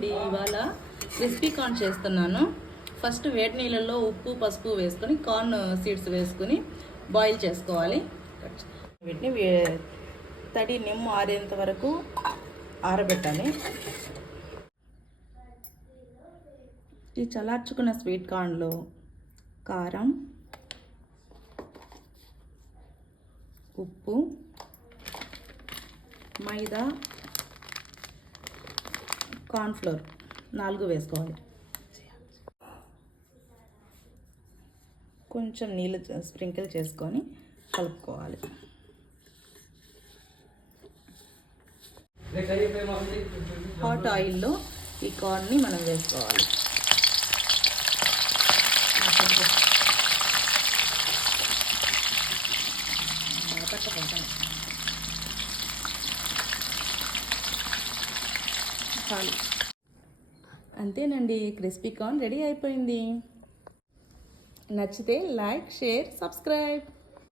అండి. ఇవాళ crispy corn చేస్తున్నాను. ఫస్ట్ వేడి నీళ్ళల్లో ఉప్పు పసుపు వేసుకొని కార్న్ సీడ్స్ వేసుకొని బాయిల్ చేసుకోవాలి. వీటిని తడి నిమ్ము ఆరేంత వరకు ఆరబెట్టాలి. ఈ చల్లార్చుకున్న స్వీట్ కార్న్లో కారం, ఉప్పు, మైదా, కార్న్ఫ్లోర్ 4 వేసుకోవాలి. కొంచెం నీళ్ళు స్ప్రింకిల్ చేసుకొని కలుపుకోవాలి. హాట్ ఆయిల్లో ఈ కార్న్ని మనం వేసుకోవాలి. చాలు, అంతేనండి. క్రిస్పీ కార్న్ రెడీ అయిపోయింది. నచ్చితే లైక్, షేర్, సబ్స్క్రైబ్.